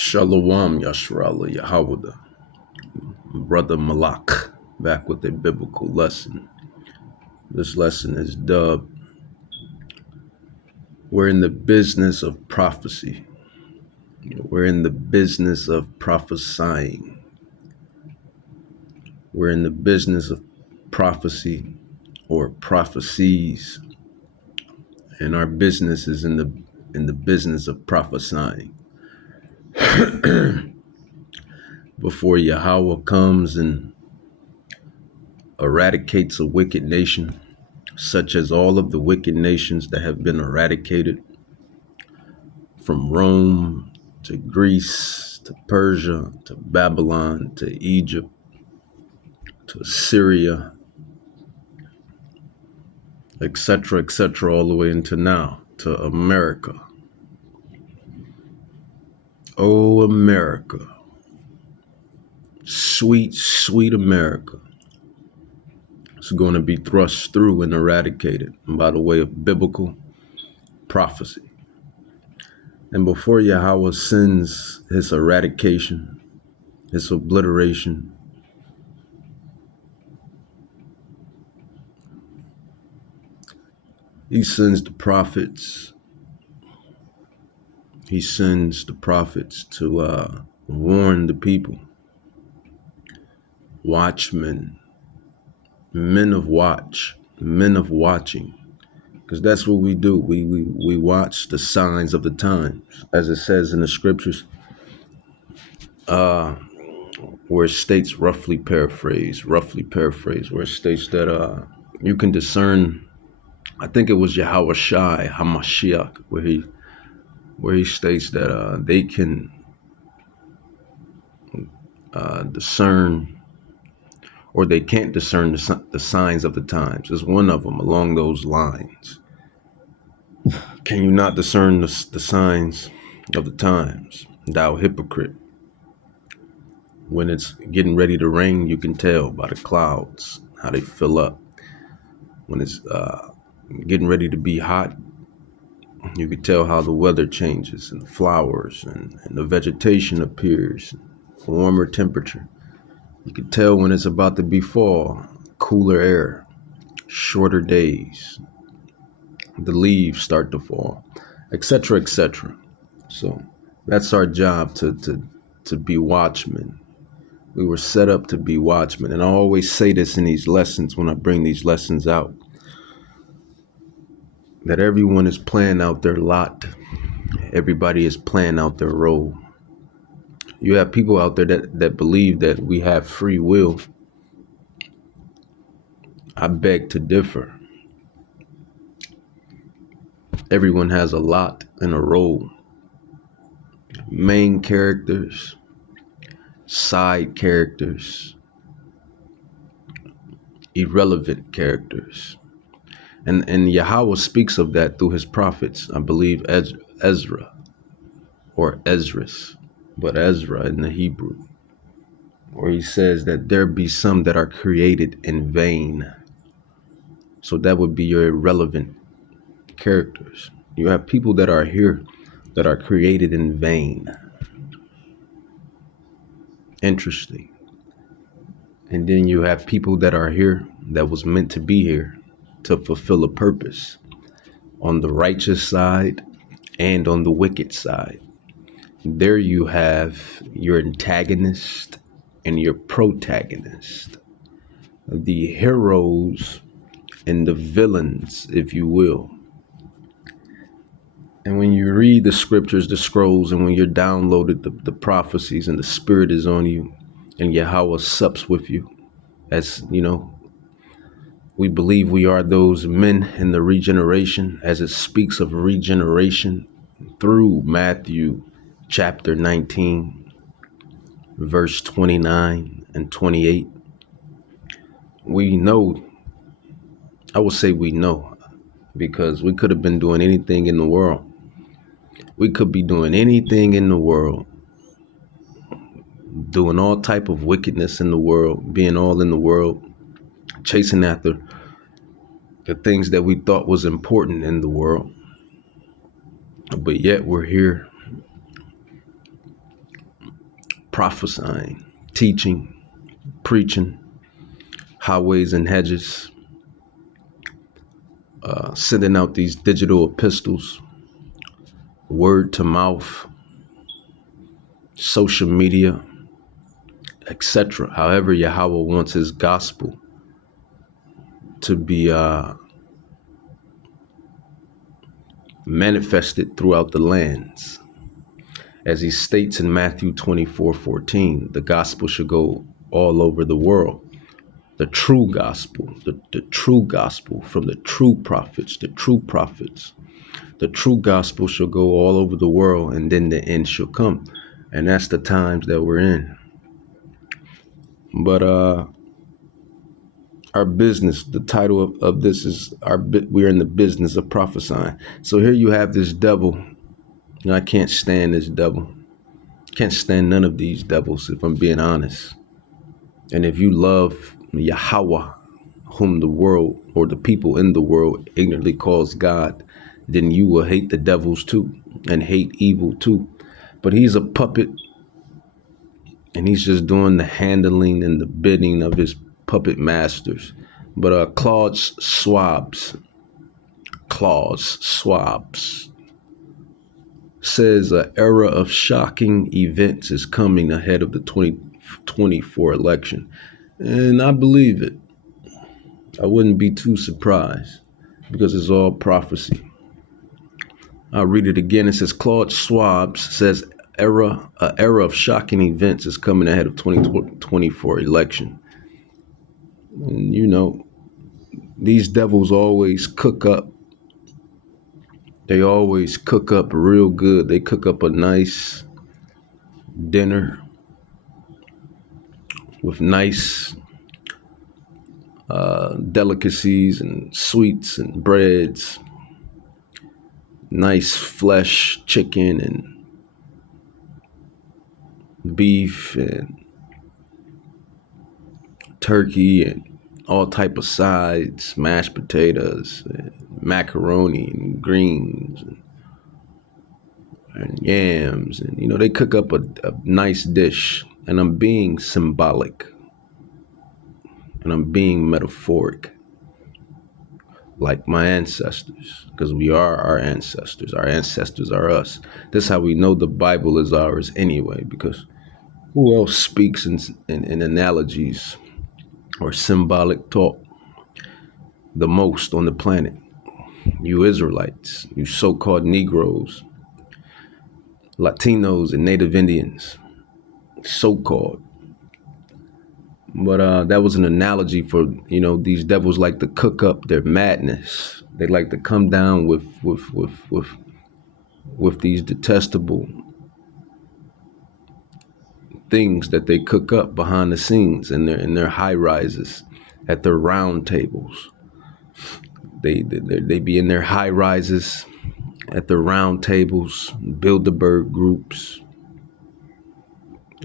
Shalom Yashrala Yahawada, Brother Malak, back with a biblical lesson. This lesson is dubbed, We're in the business of prophecy. We're in the business of prophesying. We're in the business of prophecy or prophecies, and our business is in the business of prophesying. Before Yahweh comes and eradicates a wicked nation, such as all of the wicked nations that have been eradicated, from Rome to Greece to Persia to Babylon to Egypt to Syria, etc., all the way into now to America. Oh, America, sweet, sweet America, is going to be thrust through and eradicated by the way of biblical prophecy. And before Yahweh sends his eradication, his obliteration, he sends the prophets. He sends the prophets to warn the people, watchmen, men of watch, men of watching, because that's what we do. We watch the signs of the times, as it says in the scriptures, where it states, roughly paraphrase, where it states that you can discern. I think it was Yahweh Shai Hamashiach, where he states that they can discern, or they can't discern the signs of the times. There's one of them along those lines. Can you not discern the signs of the times, thou hypocrite? When it's getting ready to rain, you can tell by the clouds how they fill up. When it's getting ready to be hot, you can tell how the weather changes and the flowers and the vegetation appears, warmer temperature. You can tell when it's about to be fall, cooler air, shorter days, the leaves start to fall, etc. So that's our job, to be watchmen. We were set up to be watchmen. And I always say this in these lessons when I bring these lessons out, that everyone is playing out their lot. Everybody is playing out their role. You have people out there that believe that we have free will. I beg to differ. Everyone has a lot and a role. Main characters, side characters, irrelevant characters. And Yahweh speaks of that through his prophets. I believe Ezra or Esdras, but Ezra in the Hebrew, where he says that there be some that are created in vain. So that would be your irrelevant characters. You have people that are here that are created in vain. Interesting. And then you have people that are here that was meant to be here to fulfill a purpose on the righteous side and on the wicked side. There you have your antagonist and your protagonist, the heroes and the villains, if you will. And when you read the scriptures, the scrolls, and when you're downloaded the prophecies and the spirit is on you and Yahweh sups with you, as you know, we believe we are those men in the regeneration, as it speaks of regeneration through Matthew chapter 19, verse 29 and 28. We know, I will say we know, because we could have been doing anything in the world. We could be doing anything in the world, doing all type of wickedness in the world, being all in the world, chasing after the things that we thought was important in the world. But yet we're here prophesying, teaching, preaching, highways and hedges, sending out these digital epistles, word to mouth, social media, etc. However Yahweh wants his gospel to be manifested throughout the lands. As he states in Matthew 24:14, the gospel should go all over the world. The true gospel, the true gospel from the true prophets, the true gospel shall go all over the world, and then the end shall come. And that's the times that we're in. But our business, the title of this is we're in the business of prophesying. So here you have this devil. You know, I can't stand this devil. Can't stand none of these devils, if I'm being honest. And if you love Yahweh, whom the world or the people in the world ignorantly calls God, then you will hate the devils too and hate evil too. But he's a puppet, and he's just doing the handling and the bidding of his puppet masters. But Klaus Schwab's says an era of shocking events is coming ahead of the 2024 election. And I believe it. I wouldn't be too surprised because it's all prophecy. I'll read it again. It says Claude Schwab says an era of shocking events is coming ahead of 2024 election. And you know, these devils always cook up. They always cook up real good. They cook up a nice dinner with nice delicacies and sweets and breads, nice flesh, chicken and beef and turkey and all type of sides, mashed potatoes, and macaroni and greens and yams, and you know, they cook up a nice dish. And I'm being symbolic and I'm being metaphoric, like my ancestors, because we are our ancestors. Our ancestors are us. This is how we know the Bible is ours anyway, because who else speaks in analogies or symbolic talk the most on the planet? You Israelites, you so-called Negroes, Latinos, and Native Indians, so-called. But that was an analogy for, you know, these devils like to cook up their madness. They like to come down with these detestable things that they cook up behind the scenes in their high rises, at their round tables. They be in their high rises, at their round tables, Bilderberg groups,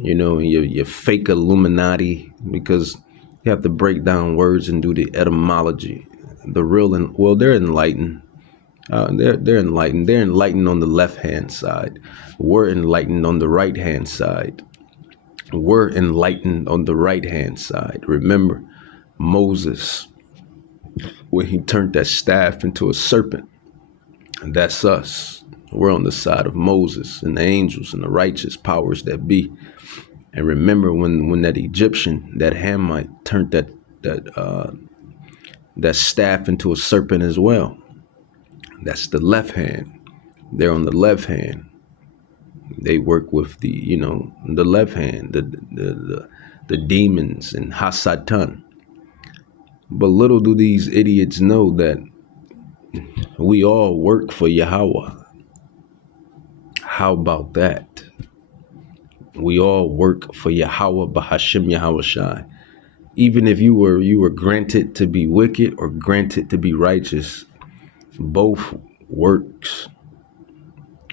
you know, your fake Illuminati, because you have to break down words and do the etymology. The real, they're enlightened. They're enlightened. They're enlightened on the left-hand side. We're enlightened on the right-hand side. We're enlightened on the right-hand side. Remember Moses, when he turned that staff into a serpent. And that's us. We're on the side of Moses and the angels and the righteous powers that be. And remember when that Egyptian, that Hamite, turned that staff into a serpent as well. That's the left hand. They're on the left hand. They work with the, you know, the left hand, the demons and Hasatan. But little do these idiots know that we all work for Yahweh. How about that? We all work for Yahweh Bahashim Yahweh Shai. Even if you were granted to be wicked or granted to be righteous, both works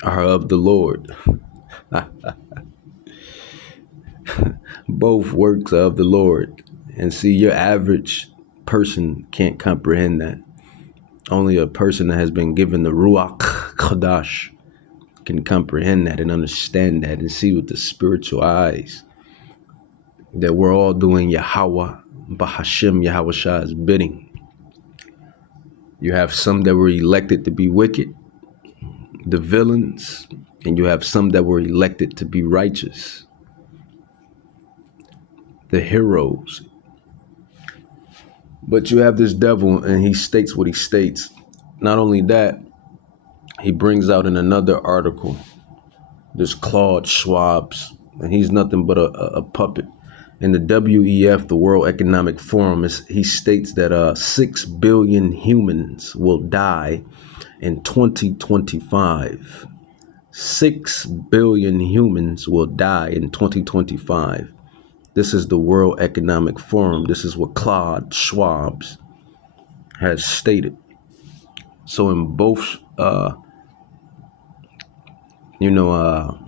are of the Lord. Both works are of the Lord. And see, your average person can't comprehend that. Only a person that has been given the Ruach Kodash can comprehend that and understand that and see with the spiritual eyes that we're all doing Yahweh, Bahashim, Yahweh Shah's bidding. You have some that were elected to be wicked, the villains, and you have some that were elected to be righteous, the heroes. But you have this devil, and he states what he states. Not only that, he brings out in another article this Claude Schwab's, and he's nothing but a puppet. In the WEF, the World Economic Forum, he states that 6 billion humans will die in 2025. 6 billion humans will die in 2025. This is the World Economic Forum. This is what Claude Schwab's has stated. So in both,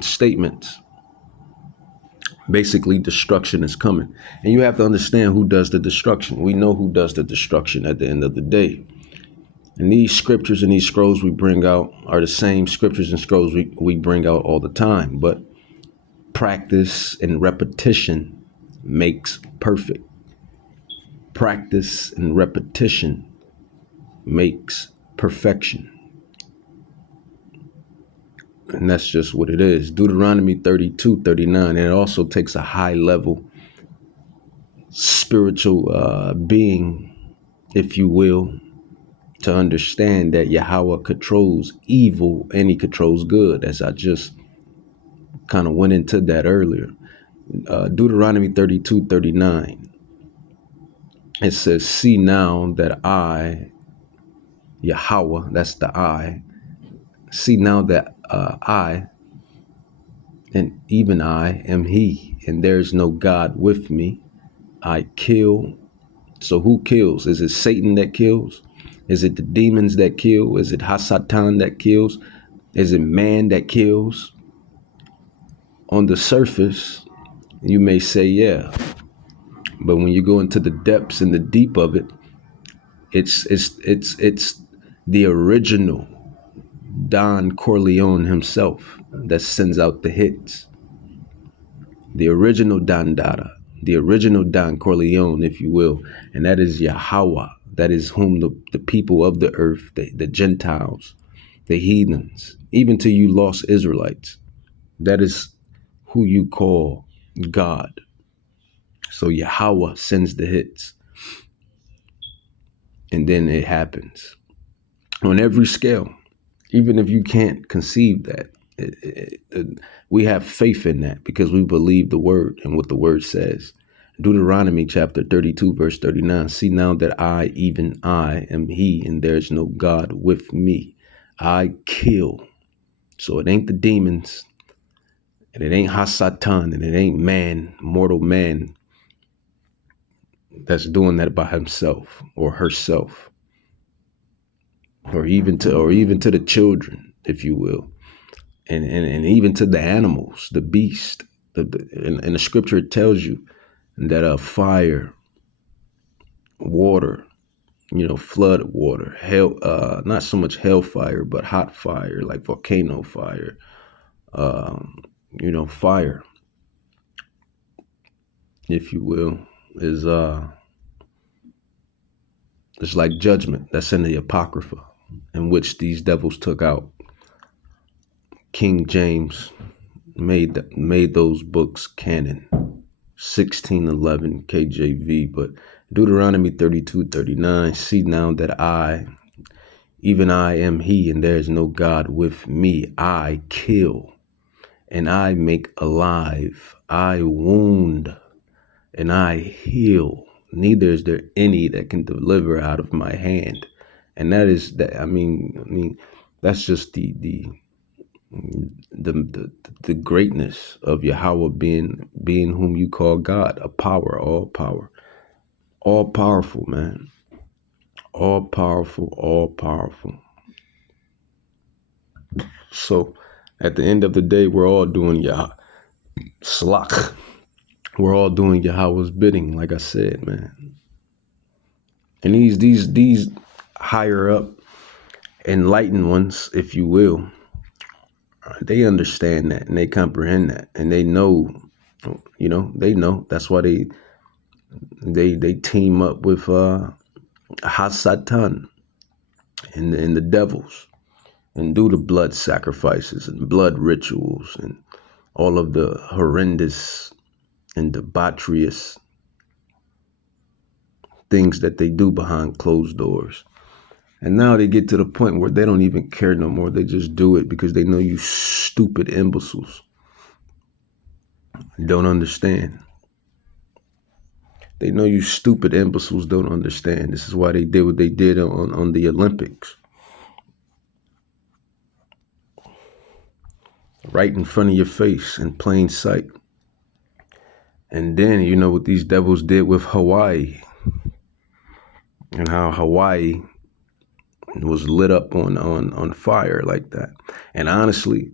statements, basically destruction is coming. And you have to understand who does the destruction. We know who does the destruction at the end of the day. And these scriptures and these scrolls we bring out are the same scriptures and scrolls we bring out all the time. But practice and repetition makes perfect. Practice and repetition makes perfection. And that's just what it is. Deuteronomy 32:39. And it also takes a high level spiritual being, if you will, to understand that Yahweh controls evil and he controls good, as I just kind of went into that earlier. Deuteronomy 32:39. It says, see now that I, Yahweh, that's the I, see now that I, and even I am he, and there is no God with me. I kill. So who kills? Is it Satan that kills? Is it the demons that kill? Is it Hasatan that kills? Is it man that kills? On the surface, you may say, yeah. But when you go into the depths and the deep of it, it's the original Don Corleone himself that sends out the hits. The original Don Dada, the original Don Corleone, if you will, and that is Yahweh. That is whom the people of the earth, the Gentiles, the heathens, even to you lost Israelites, that is who you call God. So Yahweh sends the hits, and then it happens on every scale. Even if you can't conceive that, we have faith in that because we believe the word and what the word says. Deuteronomy chapter 32, verse 39. See now that I, even I, am he, and there is no God with me. I kill. So it ain't the demons, and it ain't Hasatan, and it ain't man, mortal man, that's doing that by himself or herself, or even to the children, if you will. And even to the animals, the beast. And the scripture tells you that fire, water, flood water, hell, not so much hellfire, but hot fire, like volcano fire, fire, if you will, is it's like judgment. That's in the Apocrypha, in which these devils took out. King James made those books canon. 1611 KJV, but Deuteronomy 32:39. See now that I, even I am he, and there is no God with me. I kill, and I make alive. I wound, and I heal. Neither is there any that can deliver out of my hand. And that is that. I mean, that's just the greatness of Yahweh being whom you call God, a power, all powerful, man, all powerful. So at the end of the day, we're all doing Slach. We're all doing Yahweh's bidding, like I said, man. And these higher up, enlightened ones, if you will, they understand that and they comprehend that and they know You know, they know. That's why they team up with Hasatan and the devils and do the blood sacrifices and blood rituals and all of the horrendous and debaucherous things that they do behind closed doors. And now they get to the point where they don't even care no more. They just do it because they know you stupid imbeciles don't understand. They know you stupid imbeciles don't understand. This is why they did what they did on the Olympics. Right in front of your face in plain sight. And then, you know what these devils did with Hawaii and how Hawaii was lit up on fire like that. And honestly,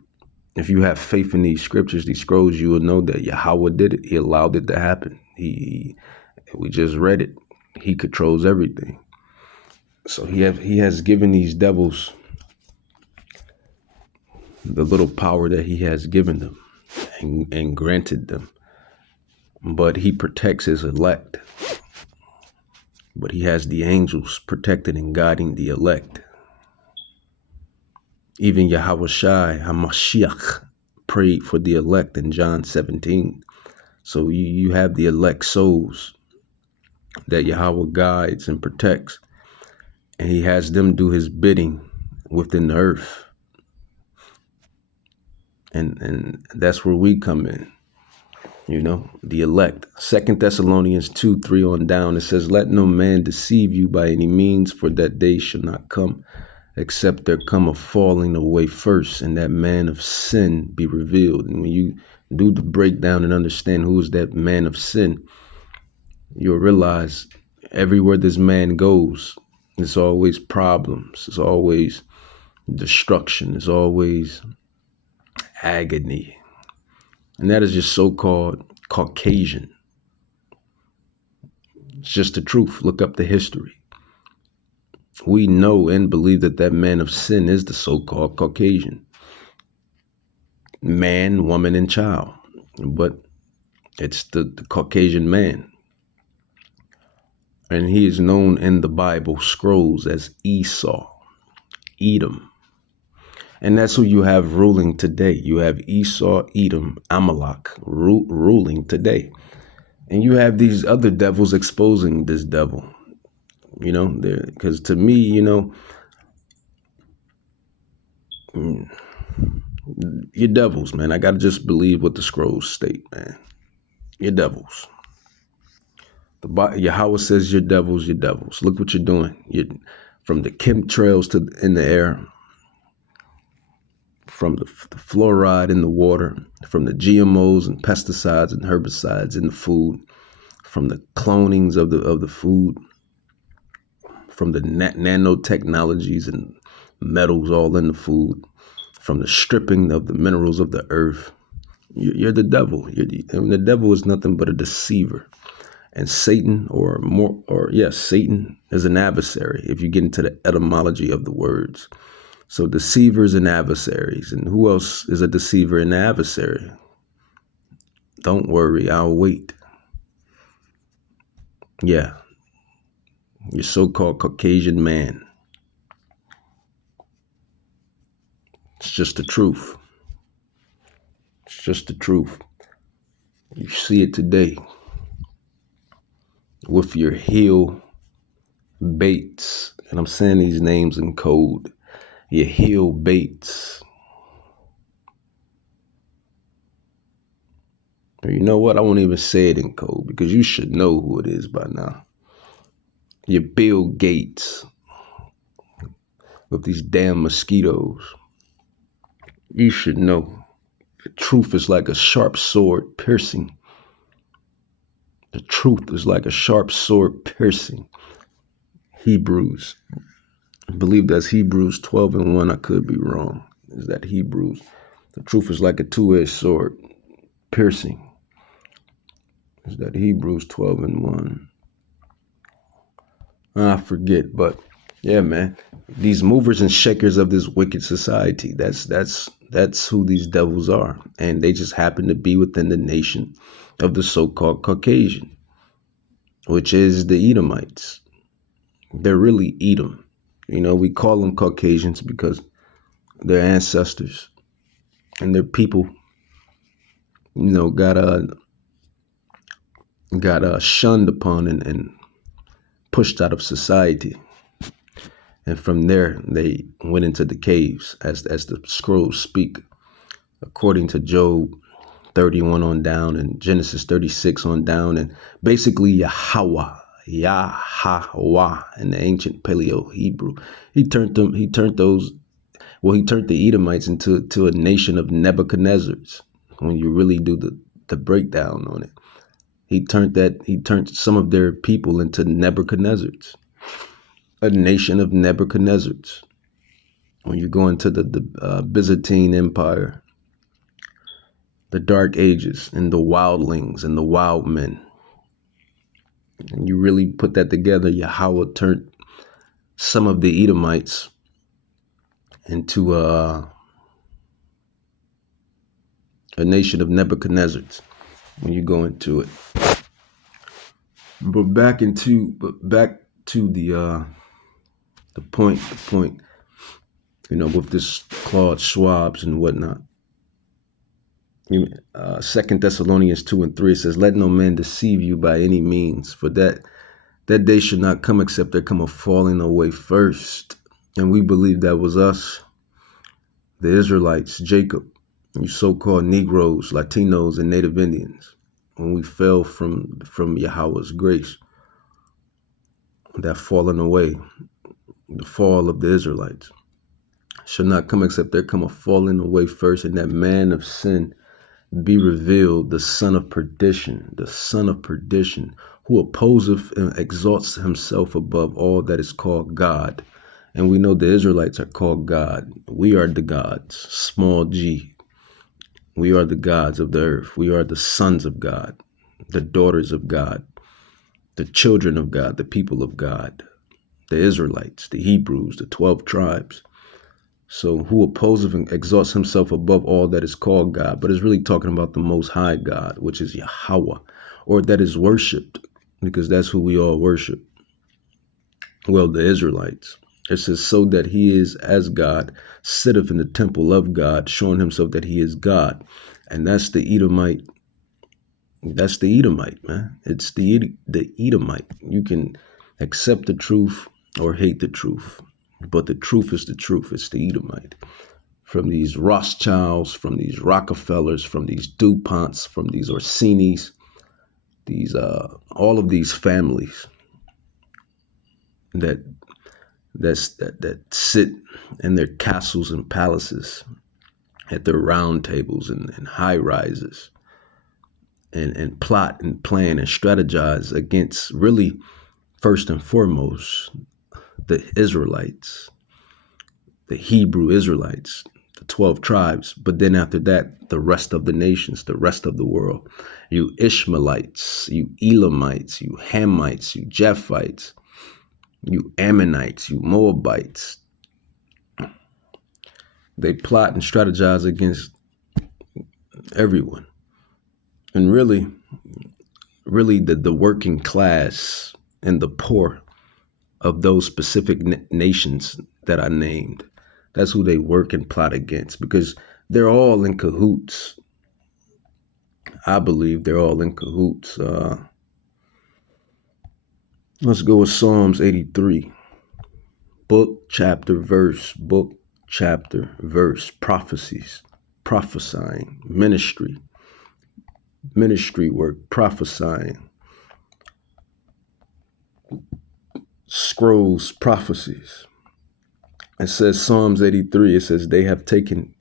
if you have faith in these scriptures, these scrolls, you will know that Yahweh did it. He allowed it to happen. We just read it. He controls everything. So he has given these devils the little power that he has given them and granted them. But he protects his elect. But he has the angels protecting and guiding the elect. Even Yahweh Shai HaMashiach prayed for the elect in John 17. So you have the elect souls that Yahweh guides and protects. And he has them do his bidding within the earth. And that's where we come in. You know, the elect. 2 Thessalonians 2:3 on down, it says, let no man deceive you by any means, for that day shall not come, except there come a falling away first, and that man of sin be revealed. And when you do the breakdown and understand who is that man of sin, you'll realize everywhere this man goes, it's always problems. It's always destruction. It's always agony. And that is just so-called Caucasian. It's just the truth. Look up the history. We know and believe that that man of sin is the so-called Caucasian. Man, woman, and child. But it's the Caucasian man. And he is known in the Bible scrolls as Esau, Edom. And that's who you have ruling today. You have Esau, Edom, Amalek ruling today. And you have these other devils exposing this devil. You know, because to me, you know, you're devils, man. I got to just believe what the scrolls state, man. You're devils. Yahweh says you're devils, you're devils. Look what you're doing. You're from the chemtrails in the air, from the fluoride in the water, from the GMOs and pesticides and herbicides in the food, from the clonings of the food, from the nanotechnologies and metals all in the food, from the stripping of the minerals of the earth. You're the devil. And the devil is nothing but a deceiver. And Satan Satan is an adversary if you get into the etymology of the words. So deceivers and adversaries. And who else is a deceiver and adversary? Don't worry, I'll wait. Yeah. Your so-called Caucasian man. It's just the truth. It's just the truth. You see it today with your heel baits. And I'm saying these names in code. Your heel baits. Or you know what? I won't even say it in code because you should know who it is by now. Your Bill Gates with these damn mosquitoes. You should know. The truth is like a sharp sword piercing. The truth is like a sharp sword piercing. Hebrews. I believe that's Hebrews 12:1. I could be wrong. Is that Hebrews? The truth is like a two-edged sword piercing. Is that Hebrews 12:1? I forget, but Yeah, man. These movers and shakers of this wicked society. That's who these devils are. And they just happen to be within the nation of the so-called Caucasian, which is the Edomites. They're really Edom. You know, we call them Caucasians because their ancestors and their people, got shunned upon and pushed out of society. And from there, they went into the caves, as the scrolls speak, according to Job 31 on down and Genesis 36 on down, and basically Yahweh in the ancient Paleo Hebrew. He turned the Edomites into a nation of Nebuchadnezzars. When you really do the breakdown on it, he turned some of their people into Nebuchadnezzars, a nation of Nebuchadnezzars. When you go into the Byzantine Empire, the Dark Ages, and the wildlings and the wild men, and you really put that together, Yahweh turned some of the Edomites into a nation of Nebuchadnezzars. When you go into it, but back to the point, with this Claude Schwab's and whatnot. 2 Thessalonians 2:3 says, "Let no man deceive you by any means, for that day should not come except there come a falling away first." And we believe that was us, the Israelites, Jacob, you so-called Negroes, Latinos, and Native Indians, when we fell from Yahweh's grace, that falling away, the fall of the Israelites, should not come except there come a falling away first, and that man of sin be revealed, the son of perdition, who opposeth and exalts himself above all that is called God. And we know the Israelites are called God. We are the gods, small g. We are the gods of the earth. We are the sons of God, the daughters of God, the children of God, the people of God, the Israelites, the Hebrews, the 12 tribes. So who opposes and exalts himself above all that is called God, but is really talking about the Most High God, which is Yahweh, or that is worshipped, because that's who we all worship. Well, the Israelites. It says, so that he is as God, sitteth in the temple of God, showing himself that he is God. And that's the Edomite. That's the Edomite, man. It's the Edomite. You can accept the truth or hate the truth, but the truth is the truth. It's the Edomite. From these Rothschilds, from these Rockefellers, from these DuPonts, from these Orsinis, these all of these families that sit in their castles and palaces, at their round tables and high rises, and plot and plan and strategize against, really, first and foremost, the Israelites, the Hebrew Israelites, the 12 tribes, but then after that, the rest of the nations, the rest of the world. You Ishmaelites, you Elamites, you Hamites, you Japhites, you Ammonites, you Moabites. They plot and strategize against everyone. And really the working class and the poor of those specific nations that I named. That's who they work and plot against, because they're all in cahoots. I believe they're all in cahoots. Let's go with Psalms 83. Book, chapter, verse, prophecies, prophesying, ministry work, prophesying, scrolls, prophecies. It says Psalms 83, it says they have taken,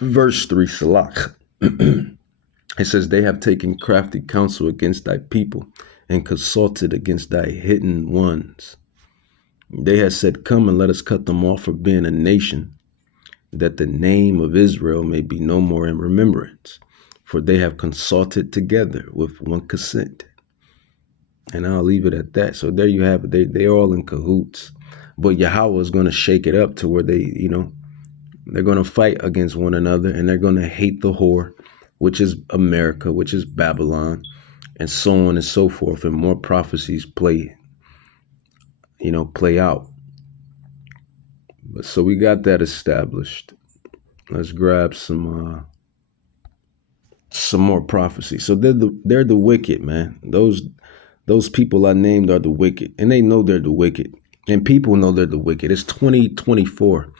verse 3, Salach. It says they have taken crafty counsel against thy people and consulted against thy hidden ones. They have said, come and let us cut them off for being a nation, that the name of Israel may be no more in remembrance. For they have consulted together with one consent. And I'll leave it at that. So there you have it. They're all in cahoots. But Yahweh is going to shake it up to where they're going to fight against one another, and they're going to hate the whore, which is America, which is Babylon, and so on and so forth. And more prophecies play out. But so we got that established. Let's grab some more prophecy. So they're the wicked, man. Those people I named are the wicked, and they know they're the wicked, and people know they're the wicked. It's 2024.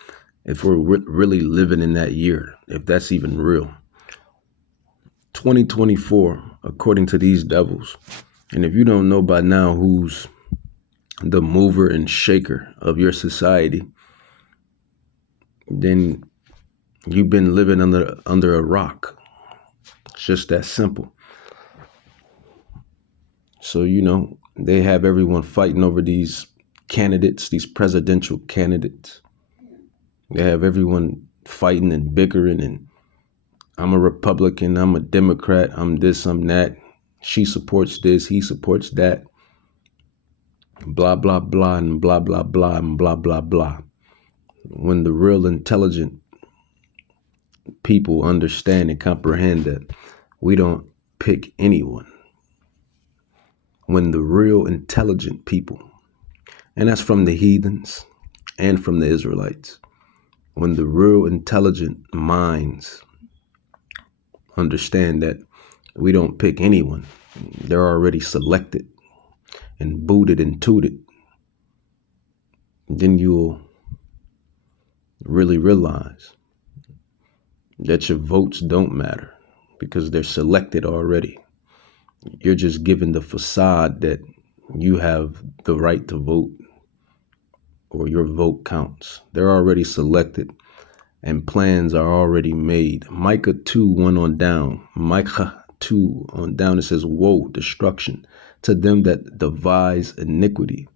If we're really living in that year, if that's even real. 2024, according to these devils. And if you don't know by now who's the mover and shaker of your society, then you've been living under a rock. It's just that simple. So, they have everyone fighting over these candidates, these presidential candidates. They have everyone fighting and bickering, and I'm a Republican, I'm a Democrat, I'm this, I'm that. She supports this, he supports that. Blah, blah, blah, and blah, blah, blah, and blah, blah, blah. When the real intelligent people understand and comprehend that we don't pick anyone. When the real intelligent people, and that's from the heathens and from the Israelites, when the real intelligent minds understand that we don't pick anyone, they're already selected and booted and tooted, then you'll really realize that your votes don't matter because they're selected already. You're just given the facade that you have the right to vote or your vote counts. They're already selected and plans are already made. Micah 2:1 on down. Micah 2 on down, it says, woe, destruction to them that devise iniquity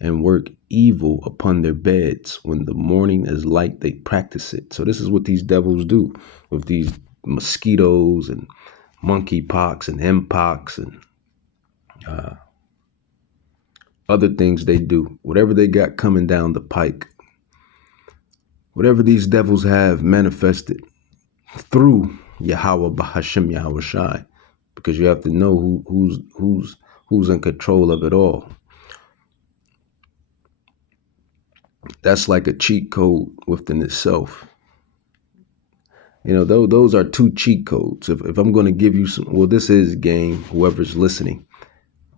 and work evil upon their beds. When the morning is light, they practice it. So this is what these devils do with these mosquitoes and monkeypox and mpox and other things they do. Whatever they got coming down the pike, whatever these devils have manifested through Yahweh Bahashem Yahweh Shai, because you have to know who's in control of it all. That's like a cheat code within itself. Those are two cheat codes. If I'm going to give you some, well, this is game, whoever's listening.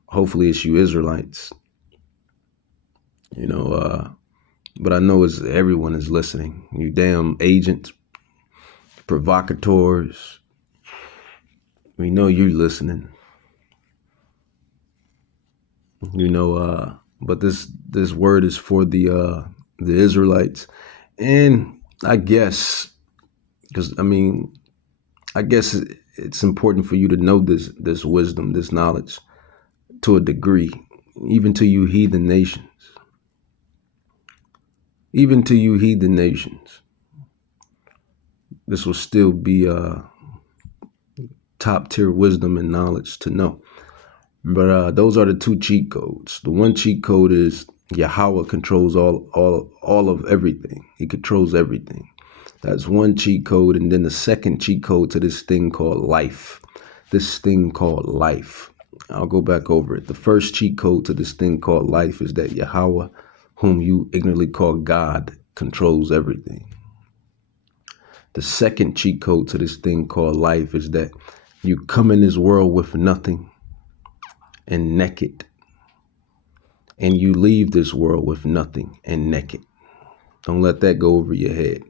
Hopefully it's you Israelites. But I know everyone is listening. You damn agents, provocateurs. We know you're listening. But this word is for the Israelites. And I guess, because I guess it's important for you to know this wisdom, this knowledge to a degree, even to you heathen nations. Even to you heathen nations. This will still be top tier wisdom and knowledge to know. But those are the two cheat codes. The one cheat code is Yahweh controls all of everything. He controls everything. That's one cheat code. And then the second cheat code to this thing called life. This thing called life. I'll go back over it. The first cheat code to this thing called life is that Yahweh, whom you ignorantly call God, controls everything. The second cheat code to this thing called life is that you come in this world with nothing and naked, and you leave this world with nothing and naked. Don't let that go over your head.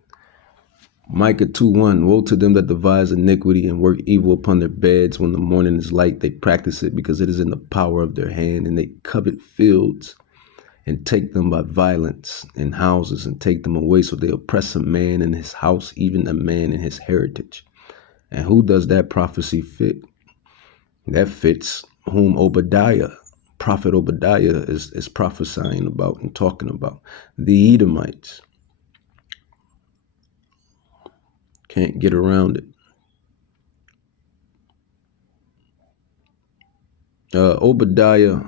Micah 2:1, woe to them that devise iniquity and work evil upon their beds. When the morning is light, they practice it because it is in the power of their hand, and they covet fields and take them by violence, and houses and take them away. So they oppress a man in his house, even a man in his heritage. And who does that prophecy fit? That fits whom Prophet Obadiah is prophesying about and talking about. The Edomites. Can't get around it. Obadiah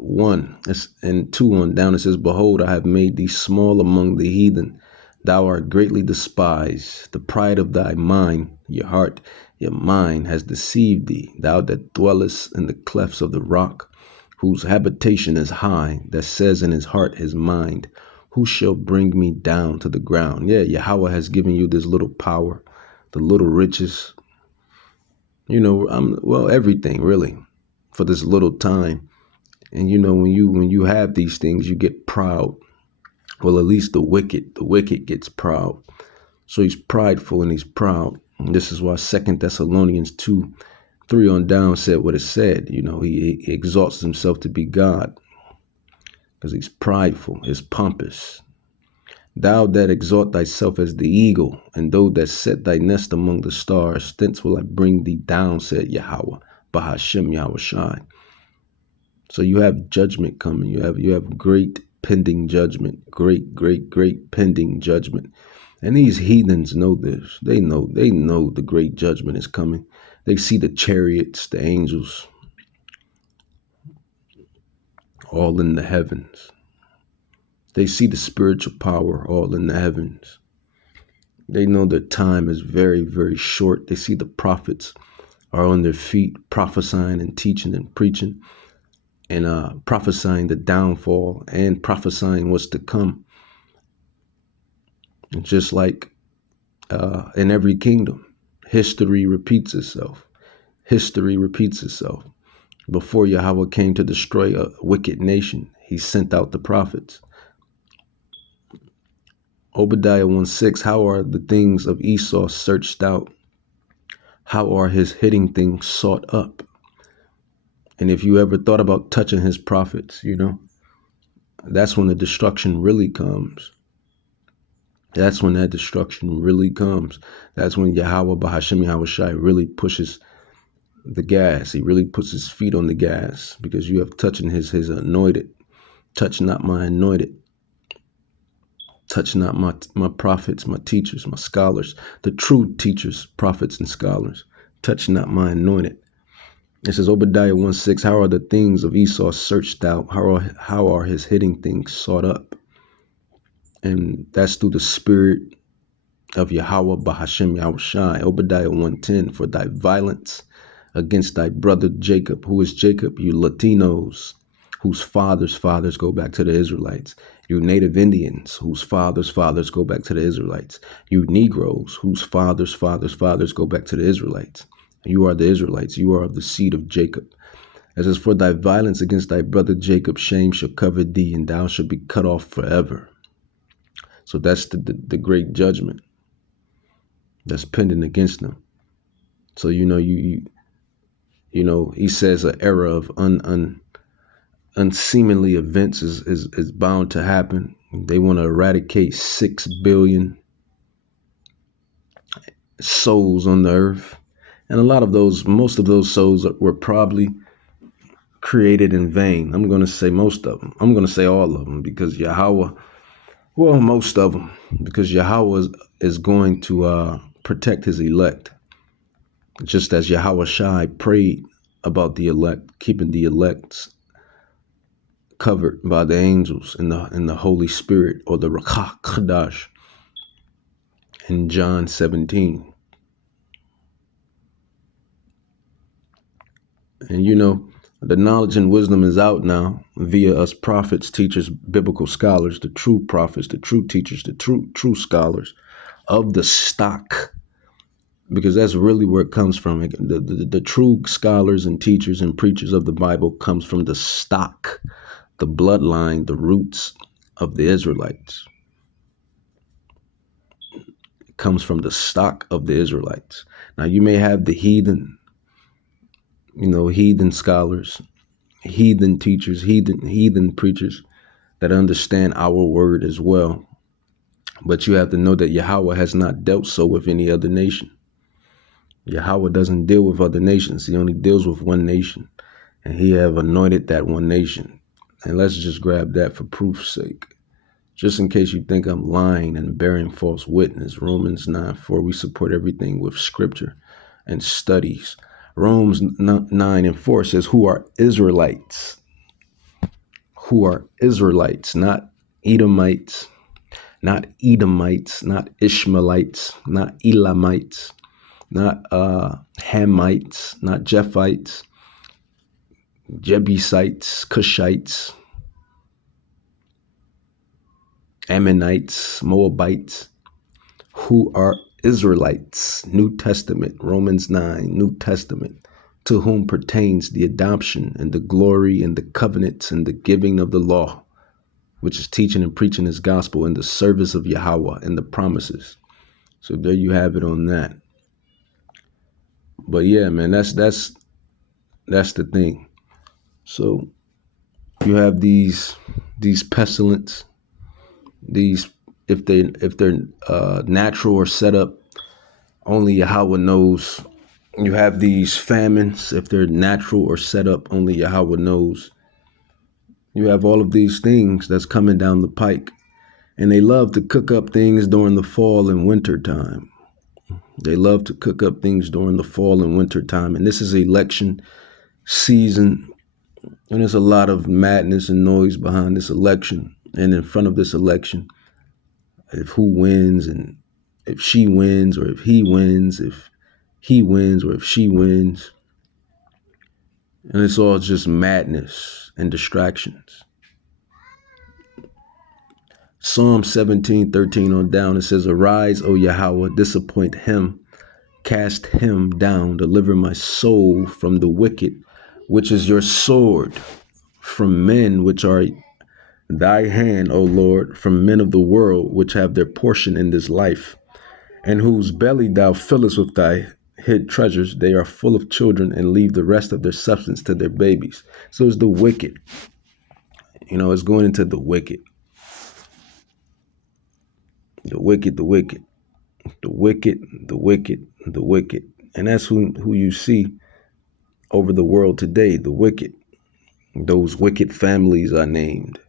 1 and 2 on down, it says, Behold, I have made thee small among the heathen. Thou art greatly despised. The pride of thy mind, your heart, your mind has deceived thee. Thou that dwellest in the clefts of the rock, whose habitation is high, that says in his heart, his mind, who shall bring me down to the ground? Yeah, Yahweh has given you this little power, the little riches, everything really for this little time. And when you have these things, you get proud. Well, at least the wicked gets proud. So he's prideful and he's proud. And this is why 2 Thessalonians 2:3 on down said what it said. He exalts himself to be God because he's prideful, he's pompous. Thou that exalt thyself as the eagle, and thou that set thy nest among the stars, thence will I bring thee down, said Yahweh, Bahashem Yahweh Shai. So you have judgment coming. You have great pending judgment. Great pending judgment. And these heathens know this. They know the great judgment is coming. They see the chariots, the angels, all in the heavens. They see the spiritual power all in the heavens. They know their time is very, very short. They see the prophets are on their feet, prophesying and teaching and preaching, and prophesying the downfall and prophesying what's to come. And just like in every kingdom, history repeats itself. History repeats itself. Before Yahweh came to destroy a wicked nation, he sent out the prophets. Obadiah 1:6, how are the things of Esau searched out? How are his hidden things sought up? And if you ever thought about touching his prophets, that's when the destruction really comes. That's when that destruction really comes. That's when Yahweh Bahashem Yahweh Shai really pushes the gas. He really puts his feet on the gas because you have touching his anointed. Touch not my anointed. Touch not my prophets, my teachers, my scholars, the true teachers, prophets, and scholars. Touch not my anointed. It says Obadiah 1:6, how are the things of Esau searched out? How are his hidden things sought up? And that's through the spirit of Yahweh Bahashem Yahweh Shai. Obadiah 1:10, for thy violence against thy brother Jacob. Who is Jacob? You Latinos, whose fathers' fathers go back to the Israelites. You Native Indians, whose fathers' fathers go back to the Israelites. You Negroes, whose fathers' fathers go back to the Israelites. You are the Israelites. You are of the seed of Jacob. It says, for thy violence against thy brother Jacob, shame shall cover thee, and thou shalt be cut off forever. So that's the great judgment that's pending against them. So he says an era of unseemly events is bound to happen. They want to eradicate 6 billion souls on the earth. And most of those souls were probably created in vain. I'm going to say most of them. I'm going to say all of them because most of them, because Yahweh is going to protect his elect. Just as Yahweh Shai prayed about the elect, keeping the elects covered by the angels in the Holy Spirit, or the Rakah Kadash in John 17. And the knowledge and wisdom is out now via us prophets, teachers, biblical scholars, the true prophets, the true teachers, the true scholars of the stock, because that's really where it comes from. The true scholars and teachers and preachers of the Bible comes from the stock, the bloodline, the roots of the Israelites. It comes from the stock of the Israelites. Now you may have the heathen scholars, heathen teachers, heathen preachers that understand our word as well. But you have to know that Yahweh has not dealt so with any other nation. Yahweh doesn't deal with other nations. He only deals with one nation. And he have anointed that one nation. And let's just grab that for proof's sake. Just in case you think I'm lying and bearing false witness, Romans 9:4, we support everything with scripture and studies. Romans 9:4 says, who are Israelites? who are Israelites, not Edomites, not Ishmaelites, not Elamites, not Hamites, not Japhites, Jebusites, Cushites, Ammonites, Moabites, who are Israelites, New Testament, Romans 9, New Testament, to whom pertains the adoption and the glory and the covenants and the giving of the law, which is teaching and preaching his gospel in the service of Yahweh and the promises. So there you have it on that. But yeah, man, that's the thing. So you have these pestilence, these if they're natural or set up, only Yahweh knows. You have these famines, if they're natural or set up, only Yahweh knows. You have all of these things that's coming down the pike, and they love to cook up things during the fall and winter time. They love to cook up things during the fall and winter time, and this is election season, and there's a lot of madness and noise behind this election and in front of this election. If who wins, and if she wins, or if he wins, if he wins, or if she wins. And it's all just madness and distractions. Psalm 17:13 on down, it says, "Arise, O Yahweh, disappoint him, cast him down, deliver my soul from the wicked, which is your sword, from men which are thy hand, O Lord, from men of the world, which have their portion in this life, and whose belly thou fillest with thy hid treasures. They are full of children and leave the rest of their substance to their babies." So it's the wicked. It's going into the wicked. The wicked, the wicked, the wicked, the wicked, the wicked. And that's who you see over the world today, the wicked. Those wicked families are named.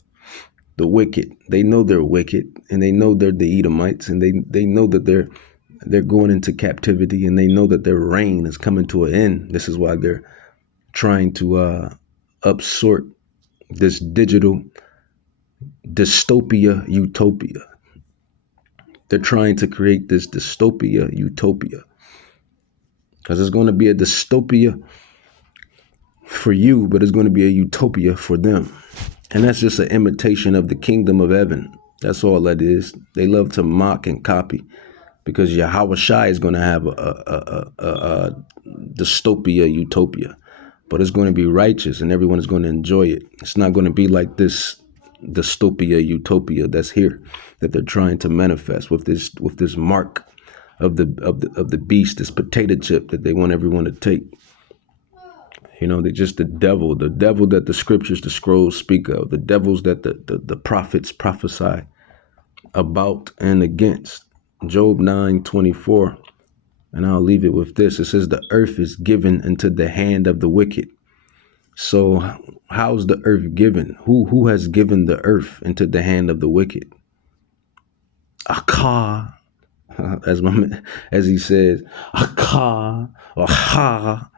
The wicked. They know they're wicked, and they know they're the Edomites, and they know that they're going into captivity, and they know that their reign is coming to an end. This is why they're trying to upsort this digital dystopia utopia. They're trying to create this dystopia utopia, because it's going to be a dystopia for you, but it's going to be a utopia for them. And that's just an imitation of the kingdom of heaven. That's all that is. They love to mock and copy, because Yahweh Shai is going to have a dystopia utopia, but it's going to be righteous and everyone is going to enjoy it. It's not going to be like this dystopia utopia that's here, that they're trying to manifest with this mark of the beast, this potato chip that they want everyone to take. They're just the devil that the scriptures, the scrolls speak of, the devils that the prophets prophesy about and against. Job 9:24, and I'll leave it with this. It says, "The earth is given into the hand of the wicked." So how's the earth given? Who has given the earth into the hand of the wicked? Akah, as he says, Akah, or Ha,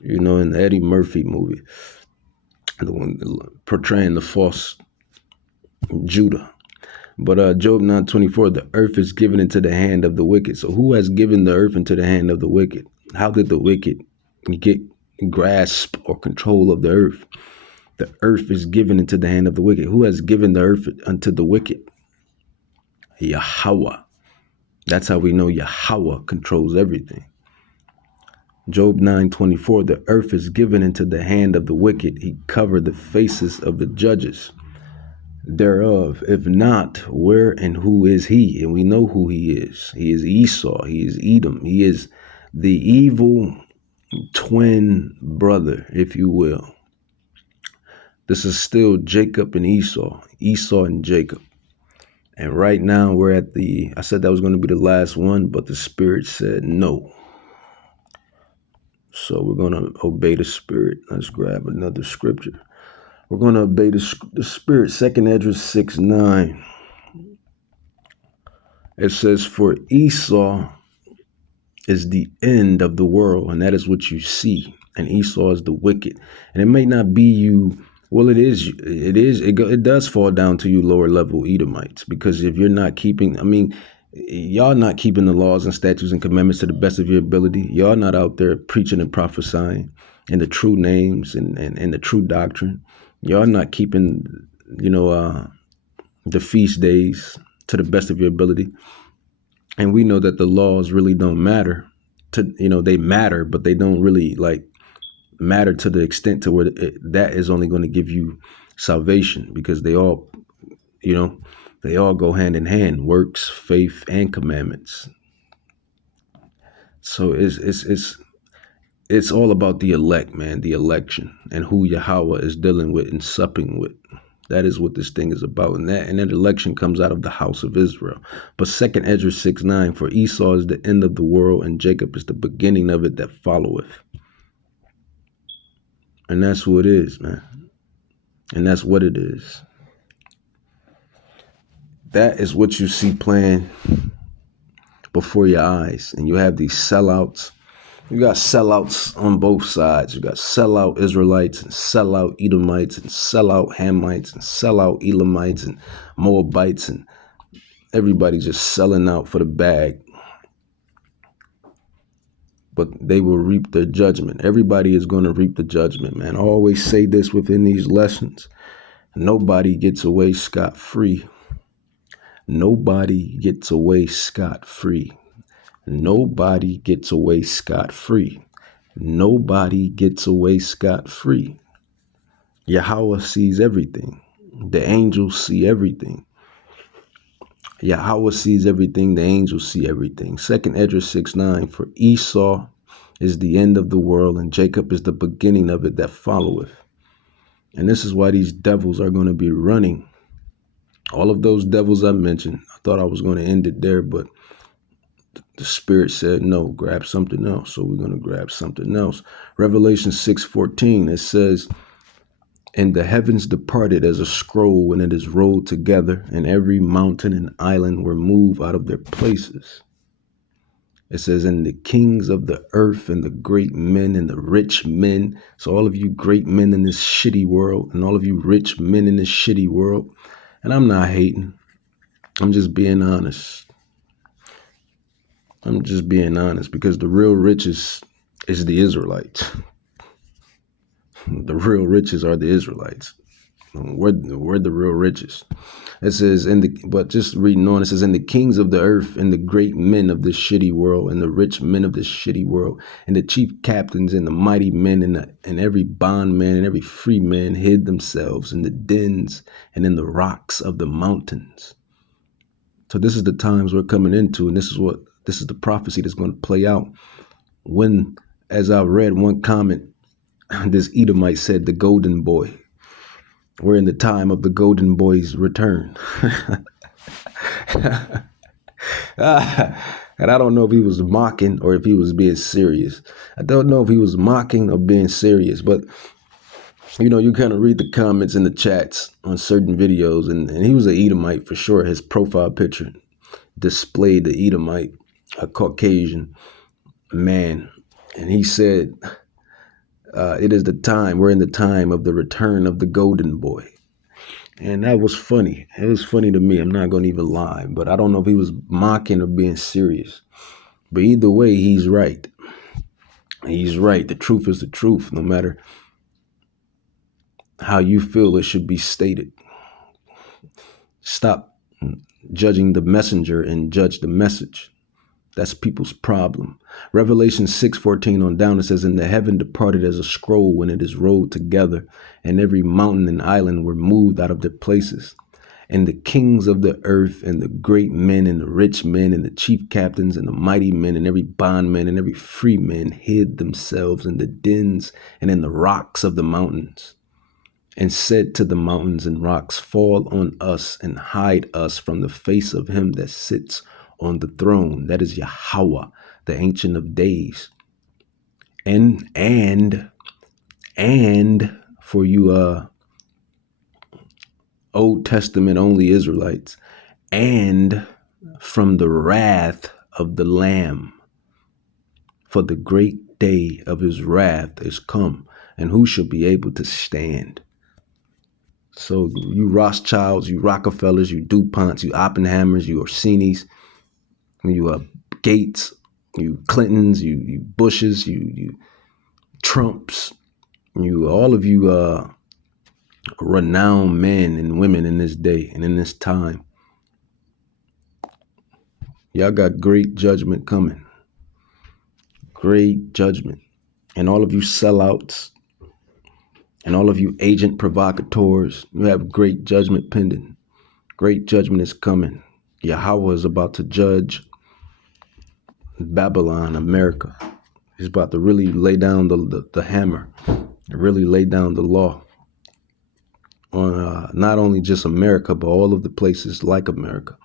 in the Eddie Murphy movie, the one portraying the false Judah. But Job 9:24, "The earth is given into the hand of the wicked." So who has given the earth into the hand of the wicked? How did the wicked get grasp or control of the earth? The earth is given into the hand of the wicked. Who has given the earth unto the wicked? Yahweh. That's how we know Yahweh controls everything. Job 9:24, "The earth is given into the hand of the wicked. He covered the faces of the judges thereof. If not, where and who is he?" And we know who he is. He is Esau. He is Edom. He is the evil twin brother, if you will. This is still Jacob and Esau and Jacob. And right now we're at I said that was going to be the last one, but the Spirit said no. So we're going to obey the Spirit. Let's grab another scripture. We're going to obey the Spirit. 2 Esdras 6:9. It says, "For Esau is the end of the world," and that is what you see. And Esau is the wicked. And it may not be you Well, it does fall down to you lower level Edomites, because if you're not keeping, I mean, y'all not keeping the laws and statutes and commandments to the best of your ability. Y'all not out there preaching and prophesying in the true names and the true doctrine. Y'all not keeping, you know, the feast days to the best of your ability. And we know that the laws really don't matter. They matter, but they don't really like matter to the extent to where that is only going to give you salvation, because you know, they all go hand in hand: works, faith, and commandments. So it's all about the elect, man, the election, and who Yahweh is dealing with and supping with. That is what this thing is about. And that election comes out of the house of Israel. But 2nd Ezra 6:9, for Esau is the end of the world, and Jacob is the beginning of it that followeth. And that's who it is, man. And that's what it is. That is what you see playing before your eyes. And you have these sellouts. You got sellouts on both sides. You got sellout Israelites and sellout Edomites and sellout Hamites and sellout Elamites and Moabites, and everybody just selling out for the bag. But they will reap their judgment. Everybody is going to reap the judgment, man. I always say this within these lessons. Nobody gets away scot-free. Nobody gets away scot-free. Nobody gets away scot-free. Nobody gets away scot-free. Yahweh sees everything. The angels see everything. Yahweh sees everything. The angels see everything. 2nd Ezra 6:9, for Esau is the end of the world, and Jacob is the beginning of it that followeth. And this is why these devils are going to be running. All of those devils I mentioned, I thought I was going to end it there, but the Spirit said, no, grab something else. So we're going to grab something else. Revelation 6:14, it says, and the heavens departed as a scroll when it is rolled together, and every mountain and island were moved out of their places. It says, and the kings of the earth and the great men and the rich men. So all of you great men in this shitty world and all of you rich men in this shitty world. And I'm not hating. I'm just being honest. I'm just being honest, because the real riches is the Israelites. The real riches are the Israelites. We're the real riches. It says, but just reading on, it says, and the kings of the earth and the great men of this shitty world and the rich men of this shitty world and the chief captains and the mighty men and every bondman and every free man hid themselves in the dens and in the rocks of the mountains. So this is the times we're coming into, and this is the prophecy that's going to play out when, as I read one comment, this Edomite said, the golden boy. We're in the time of the golden boy's return. And I don't know if he was mocking or if he was being serious. I don't know if he was mocking or being serious, but you kind of read the comments in the chats on certain videos, and he was an Edomite for sure. His profile picture displayed the Edomite, a Caucasian man. And he said, it is the time, we're in the time of the return of the golden boy. And that was funny. It was funny to me. I'm not going to even lie. But I don't know if he was mocking or being serious. But either way, he's right. He's right. The truth is the truth, no matter how you feel it should be stated. Stop judging the messenger and judge the message. That's people's problem. Revelation 6:14 on down, it says, and the heaven departed as a scroll when it is rolled together, and every mountain and island were moved out of their places. And the kings of the earth and the great men and the rich men and the chief captains and the mighty men and every bondman and every free man hid themselves in the dens and in the rocks of the mountains, and said to the mountains and rocks, fall on us and hide us from the face of him that sits on the throne. That is Yahweh, the Ancient of Days. And for you Old Testament only Israelites, and from the wrath of the Lamb, for the great day of his wrath is come, and who shall be able to stand? So you Rothschilds, you Rockefellers, you DuPonts, you Oppenheimers, you Orsinis, you Gates, you Clintons, you Bushes, you Trumps, you all of you renowned men and women in this day and in this time. Y'all got great judgment coming. Great judgment. And all of you sellouts and all of you agent provocateurs, you have great judgment pending. Great judgment is coming. Yahweh is about to judge Babylon, America. He's about to really lay down the hammer, really lay down the law on not only just America, but all of the places like America.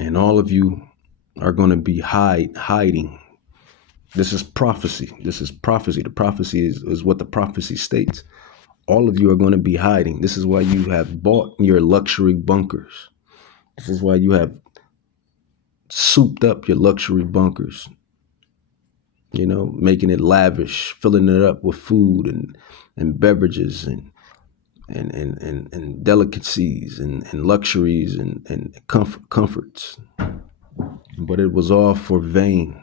And all of you are going to be hiding. This is prophecy. This is prophecy. The prophecy is what the prophecy states. All of you are going to be hiding. This is why you have bought your luxury bunkers. This is why you have souped up your luxury bunkers, making it lavish, filling it up with food and beverages and delicacies and luxuries and comforts. But it was all for vain.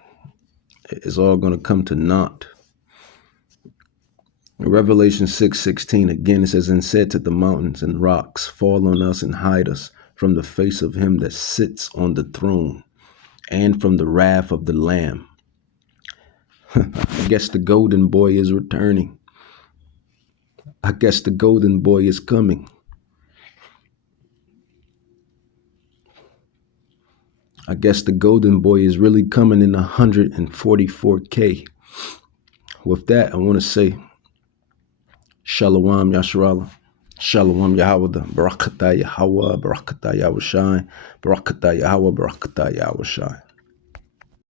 It's all going to come to naught. Revelation 6:16 again, it says, and said to the mountains and rocks, fall on us and hide us from the face of him that sits on the throne and from the wrath of the Lamb. I guess the golden boy is returning. I guess the golden boy is coming. I guess the golden boy is really coming in 144K. With that, I want to say, Shalom Yasharallah, Shalom Yahweh, Barakatah Yahweh, Barakatah Yahweh Shai, Barakatah Yahweh, Barakatah Yahweh Shai.